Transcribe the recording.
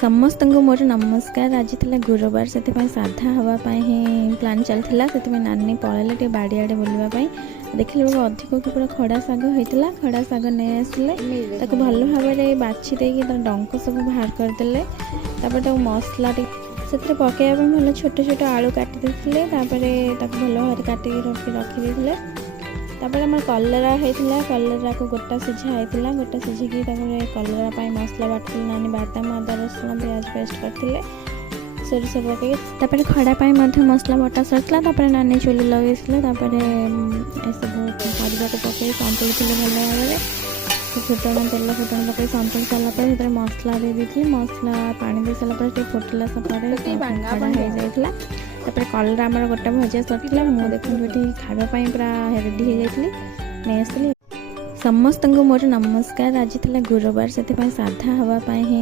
समस्त को मोर नमस्कार। आज था गुरुवार से साधा हाँपाई ही प्लान चलता से नानी पलैले टे बाड़ियाड़े बुलवाई देखिए अधिक कि पूरा खड़ा शाग होता खड़ा शाग नहीं आसिले भल भाव में बाछि देकी डंक सब बाहर करदे मसला से पकड़ा भल छोट छोट आलू काटी देते भल भाव काटिक रखिदे आम कलरा होता कलरा को गोटा सीझा होता गोटा सीझिकी कलरा मसला बाटी नानी बादाम अदा रसुण प्याज पेस्ट करते सोरिष पकई खड़ापाई मसला बटा सरता नानी चुली लगे सब परिवा को पकई संतुली भल भाव फुटण तेल फुटण पकई संतुली सारापर मसला दे दी मसला पानी दे सारापर फुटला खड़ा हो जाता कलरा आमर गोटे भजा सरता मुझे देखो खावाई पूरा रेडी हो जाती नहीं आसली। समस्त को मोर नमस्कार। आज था गुरुवार से साधा हाँपाई ही